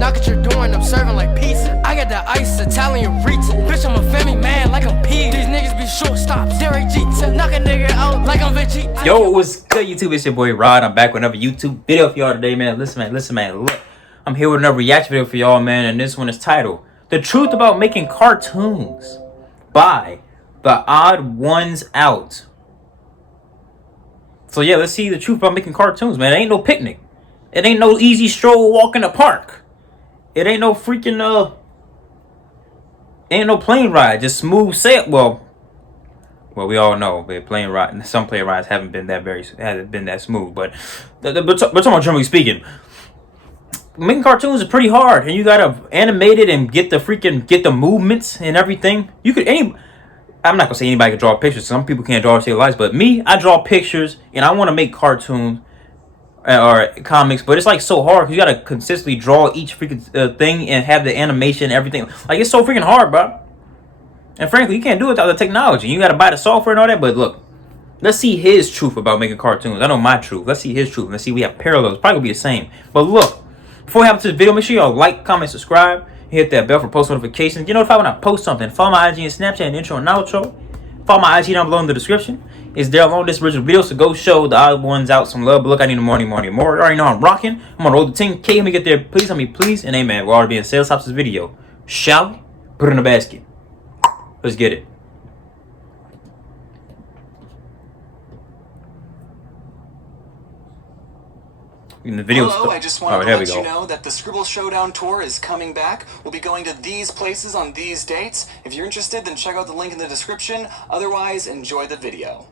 Knock at your door and I'm serving like pizza. I got the ice, Italian reach. Bitch, I'm a family man like I'm P. These niggas be shortstops. Derek Jeter, knock a nigga out like I'm Vegeta. Yo, what's good, YouTube? It's your boy Rod. I'm back with another YouTube video for y'all today, man. Listen, man. Look, I'm here with another reaction video for y'all, man. And this one is titled "The Truth About Making Cartoons" by The Odd Ones Out. So yeah, let's see the truth about making cartoons, man. It ain't no picnic. It ain't no easy stroll walk in the park. It ain't no freaking ain't no plane ride. Just smooth sail. Well, we all know the plane ride. Some plane rides haven't been that smooth. But we're talking about generally speaking. Making cartoons is pretty hard, and you gotta animate it and get the movements and everything. I'm not gonna say anybody can draw pictures. Some people can't draw their lives, but me, I draw pictures, and I want to make cartoons or comics. But it's like so hard because you gotta consistently draw each freaking thing and have the animation and everything. Like, it's so freaking hard, bro. And frankly, you can't do it without the technology. You gotta buy the software and all that. But look, let's see his truth about making cartoons. I know my truth. Let's see his truth. Let's see, we have parallels. Probably gonna be the same. But look, before we hop into the video, make sure y'all like, comment, subscribe. Hit that bell for post notifications. You notify when I post something. Follow my IG and Snapchat and intro and outro. Follow my IG down below in the description. It's there along this original video, so go show the odd ones out some love. But look, I need more. You already know I'm rocking. I'm on the road to 10K. Let me get there. Please, please, and amen. We're already in sales. Stops this video. Shall we? Put it in the basket. Let's get it. In the video. Hello, I just wanted to let you know that the Scribble Showdown tour is coming back. We'll be going to these places on these dates. If you're interested, then check out the link in the description. Otherwise, enjoy the video.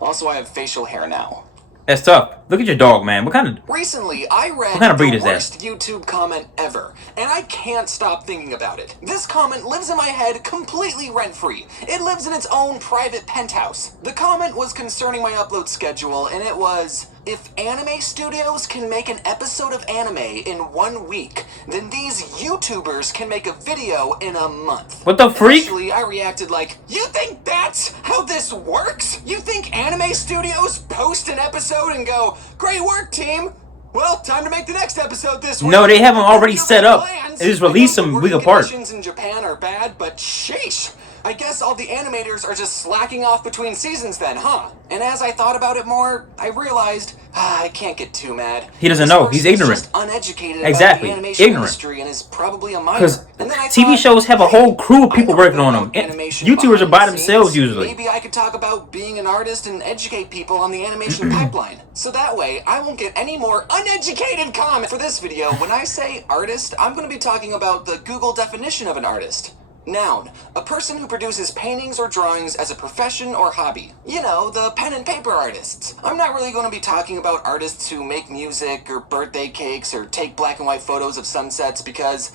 Also, I have facial hair now. That's tough. Look at your dog, man. Recently, I read the worst YouTube comment ever, and I can't stop thinking about it. This comment lives in my head completely rent-free. It lives in its own private penthouse. The comment was concerning my upload schedule, and it was, if anime studios can make an episode of anime in 1 week, then these YouTubers can make a video in a month. What the freak? Actually, I reacted like, you think that's how this works? You think anime studios post an episode and go, great work, team. Well, time to make the next episode this week. No, they have them already set up. They just release them week apart. Conditions in Japan are bad, but sheesh. I guess all the animators are just slacking off between seasons then, huh? And as I thought about it more, I realized I can't get too mad. He doesn't know. He's ignorant. Just uneducated exactly. About the animation industry and is probably a minor. Because TV shows have a whole crew of people working on them. YouTubers are by themselves usually. Maybe I could talk about being an artist and educate people on the animation pipeline. So that way, I won't get any more uneducated comments. For this video, when I say artist, I'm going to be talking about the Google definition of an artist. Noun, a person who produces paintings or drawings as a profession or hobby. You know, the pen and paper artists. I'm not really going to be talking about artists who make music or birthday cakes or take black and white photos of sunsets because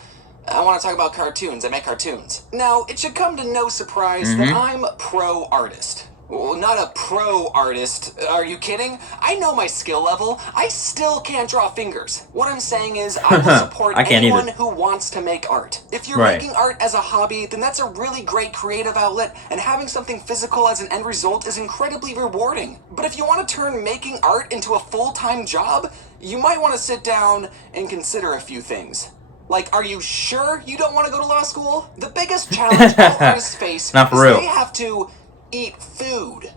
I want to talk about cartoons. I make cartoons. Now, it should come to no surprise that I'm pro-artist. Well, not a pro artist. Are you kidding? I know my skill level. I still can't draw fingers. What I'm saying is I will support anyone who wants to make art. If you're making art as a hobby, then that's a really great creative outlet, and having something physical as an end result is incredibly rewarding. But if you want to turn making art into a full-time job, you might want to sit down and consider a few things. Like, are you sure you don't want to go to law school? The biggest challenge all artists face is they have to eat food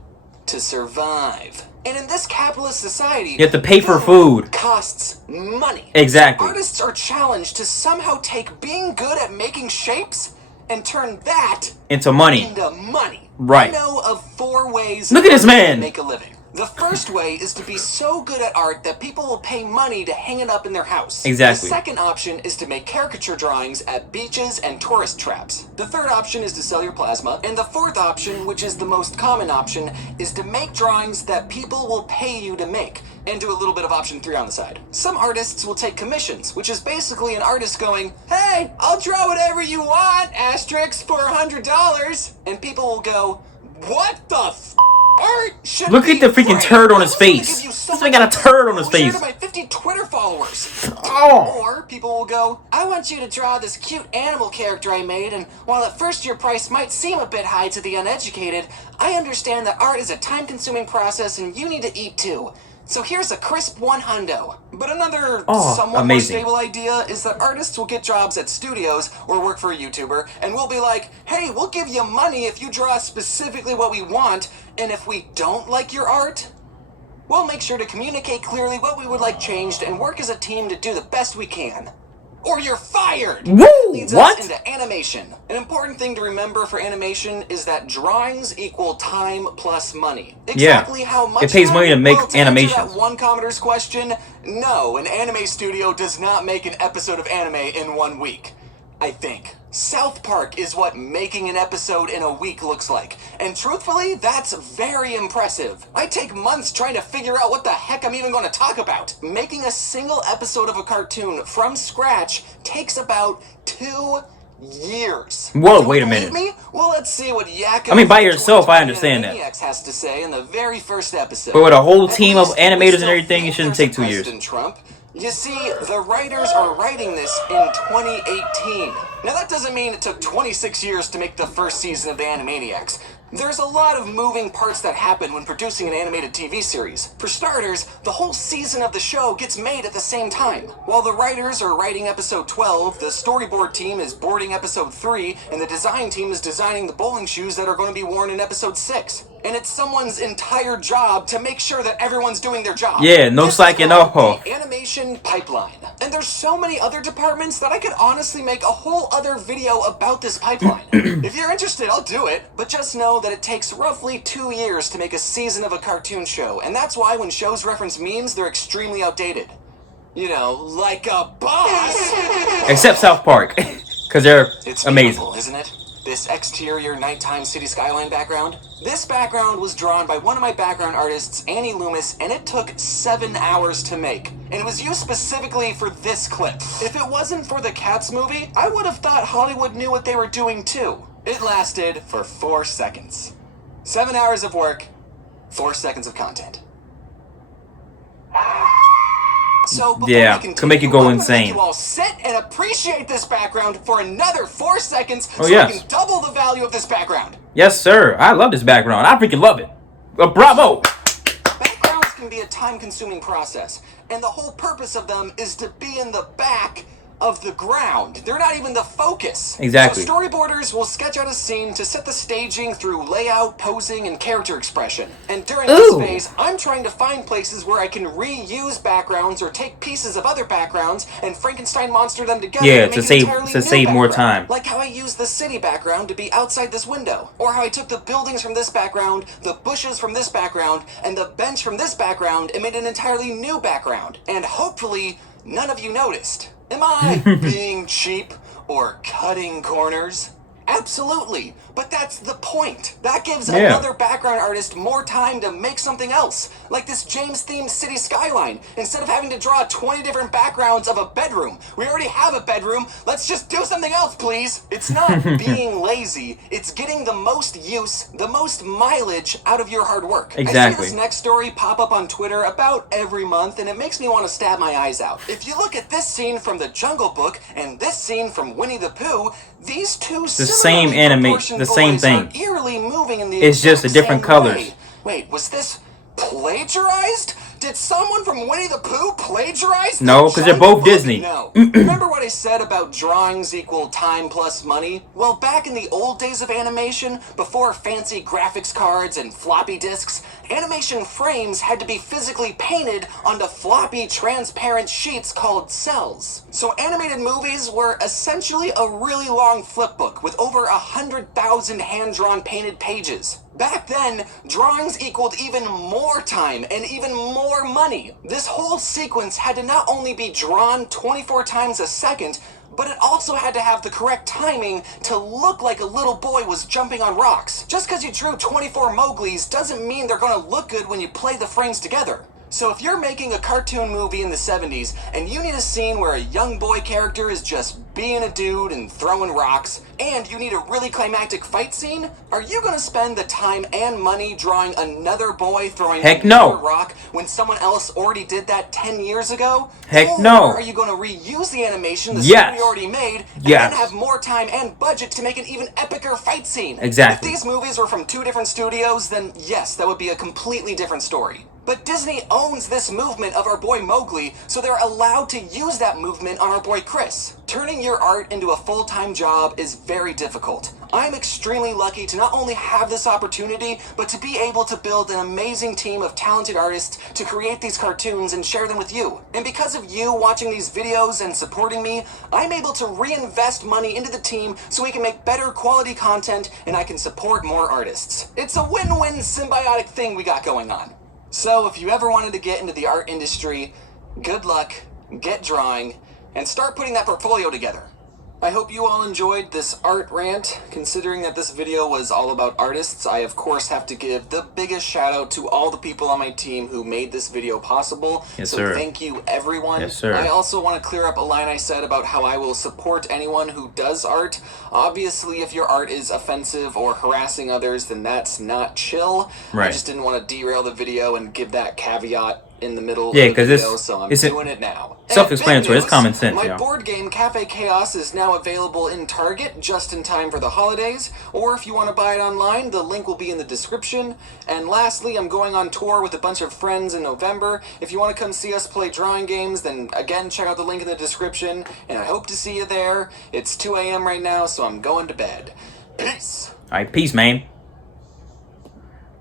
to survive. And in this capitalist society, you have to pay for food. Costs money. Exactly. So artists are challenged to somehow take being good at making shapes and turn that into money. Right. I know of 4 ways Look at this man. To make a living. The first way is to be so good at art that people will pay money to hang it up in their house. Exactly. The second option is to make caricature drawings at beaches and tourist traps. The third option is to sell your plasma. And the fourth option, which is the most common option, is to make drawings that people will pay you to make, and do a little bit of option 3 on the side. Some artists will take commissions, which is basically an artist going, hey, I'll draw whatever you want, asterisks, for $100. And people will go, what the f***? Look at the freaking turd on his face. This man got a turd on his face. My 50 Twitter followers. Oh. Or people will go, I want you to draw this cute animal character I made, and while at first your price might seem a bit high to the uneducated, I understand that art is a time-consuming process and you need to eat too. So here's a crisp $100. But another somewhat amazing. more stable idea is that artists will get jobs at studios or work for a YouTuber, and we'll be like, hey, we'll give you money if you draw specifically what we want, and if we don't like your art, we'll make sure to communicate clearly what we would like changed and work as a team to do the best we can. Or you're fired! Woo! That leads What? us into animation. An important thing to remember for animation is that drawings equal time plus money. Exactly how much it pays money to make well, to animations. answer that one commenter's question, no, an anime studio does not make an episode of anime in 1 week. I think. South Park is what making an episode in a week looks like. And truthfully, that's very impressive. I take months trying to figure out what the heck I'm even going to talk about. Making a single episode of a cartoon from scratch takes about 2 years. Whoa, Don't wait a believe minute. me? Well, let's see what Yakko I mean, by from yourself, I 2020 understand that. Animaniacs has to say in the very first episode. But with a whole At team of least we animators and still everything, think it shouldn't there's take a 2 years. President Trump. You see, the writers are writing this in 2018. Now that doesn't mean it took 26 years to make the first season of the Animaniacs. There's a lot of moving parts that happen when producing an animated TV series. For starters, the whole season of the show gets made at the same time. While the writers are writing episode 12, the storyboard team is boarding episode 3, and the design team is designing the bowling shoes that are going to be worn in episode 6. And it's someone's entire job to make sure that everyone's doing their job. Yeah, no This is slacking called off. the animation pipeline. And there's so many other departments that I could honestly make a whole other video about this pipeline. If you're interested, I'll do it. But just know that it takes roughly 2 years to make a season of a cartoon show. And that's why when shows reference memes, they're extremely outdated. You know, like a boss. Except South Park. Because they're It's amazing. beautiful, isn't it? This exterior nighttime city skyline background. This background was drawn by one of my background artists, Annie Loomis, and it took 7 hours to make. And it was used specifically for this clip. If it wasn't for the Cats movie, I would have thought Hollywood knew what they were doing too. It lasted for 4 seconds. 7 hours of work, 4 seconds of content. So before Yeah, we continue, to make it go I'm gonna insane. Make you all sit and appreciate this background for another 4 seconds, Oh, so yes. I can double the value of this background. Yes, sir. I love this background. I freaking love it. Bravo. Backgrounds can be a time-consuming process, and the whole purpose of them is to be in the back of the ground. They're not even the focus. Exactly. So storyboarders will sketch out a scene to set the staging through layout, posing, and character expression. And during this Ooh. phase, I'm trying to find places where I can reuse backgrounds or take pieces of other backgrounds and Frankenstein monster them together. Yeah, to to make an save- entirely to new save more background. time. Like how I used the city background to be outside this window, or how I took the buildings from this background, the bushes from this background, and the bench from this background and made an entirely new background. And hopefully, none of you noticed. Am I being cheap or cutting corners? Absolutely, but that's the point. That gives Yeah. another background artist more time to make something else, like this James-themed city skyline. Instead of having to draw 20 different backgrounds of a bedroom, we already have a bedroom. Let's just do something else, please. It's not being lazy. It's getting the most use, the most mileage out of your hard work. I Exactly. see this next story pop up on Twitter about every month, and it makes me want to stab my eyes out. If you look at this scene from The Jungle Book and this scene from Winnie the Pooh, these two same similarly anime- proportioned the same boys thing. are eerily moving in the It's just exact the different same colors. way. Wait, was this plagiarized? Did someone from Winnie the Pooh plagiarize? No, The 'cause they're Jungle both Book? Disney. No. Remember what I said about drawings equal time plus money? Well, back in the old days of animation, before fancy graphics cards and floppy disks, animation frames had to be physically painted onto floppy transparent sheets called cells. So animated movies were essentially a really long flipbook with over 100,000 hand-drawn painted pages. Back then, drawings equaled even more time and even more money. This whole sequence had to not only be drawn 24 times a second, but it also had to have the correct timing to look like a little boy was jumping on rocks. Just because you drew 24 Mowglis doesn't mean they're going to look good when you play the frames together. So if you're making a cartoon movie in the 70s and you need a scene where a young boy character is just being a dude and throwing rocks, and you need a really climactic fight scene, are you going to spend the time and money drawing another boy throwing Heck another no. rock when someone else already did that 10 years ago? Heck Or no. are you going to reuse the animation the Yes. scene we already made and Yes. then have more time and budget to make an even epicer fight scene? Exactly. If these movies were from 2 different studios, then yes, that would be a completely different story. But Disney owns this movement of our boy Mowgli, so they're allowed to use that movement on our boy Chris. Turning your art into a full-time job is very difficult. I'm extremely lucky to not only have this opportunity, but to be able to build an amazing team of talented artists to create these cartoons and share them with you. And because of you watching these videos and supporting me, I'm able to reinvest money into the team so we can make better quality content and I can support more artists. It's a win-win symbiotic thing we got going on. So if you ever wanted to get into the art industry, good luck, get drawing, and start putting that portfolio together. I hope you all enjoyed this art rant. Considering that this video was all about artists, I of course have to give the biggest shout out to all the people on my team who made this video possible. Yes, so sir. Thank you everyone. Yes, sir. I also want to clear up a line I said about how I will support anyone who does art. Obviously, if your art is offensive or harassing others, then that's not chill. Right. I just didn't want to derail the video and give that caveat in the middle Yeah, of the 'cause video, it's- so I'm it's doing it now. self-explanatory. And It's common big sense, news, y'all. My board game Cafe Chaos is now available in Target just in time for the holidays, or if you want to buy it online, the link will be in the description. And lastly, I'm going on tour with a bunch of friends in November. If you want to come see us play drawing games, then again, check out the link in the description, and I hope to see you there. It's 2 a.m. right now, so I'm going to bed. Peace! Alright, peace, man.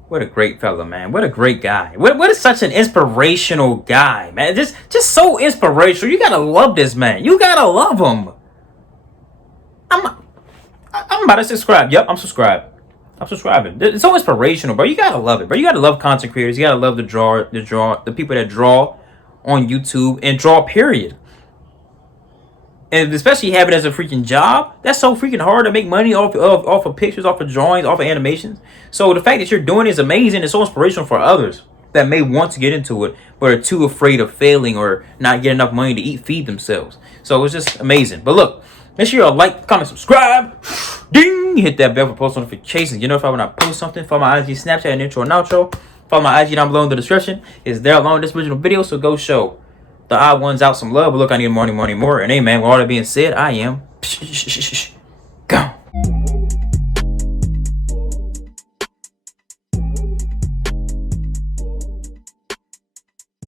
What a great fella, man. What a great guy. What is such an inspirational guy, man. Just so inspirational. You gotta love this man. You gotta love him. I'm about to subscribe. Yep, I'm subscribed. I'm subscribing. It's so inspirational, bro. You gotta love it, bro. You gotta love content creators. You gotta love the people that draw on YouTube and draw, period. And especially have it as a freaking job, that's so freaking hard to make money off of pictures, off of drawings, off of animations. So the fact that you're doing it is amazing. It's so inspirational for others that may want to get into it, but are too afraid of failing or not get enough money to feed themselves. So it's just amazing. But look, make sure you like, comment, subscribe. Ding! Hit that bell for post notifications. You know if I when I post something, follow my IG, Snapchat, and intro and outro. Follow my IG down below in the description. It's there along with this original video, so go show the odd ones out some love. But look, I need more. And hey, man, with all that being said, I am gone.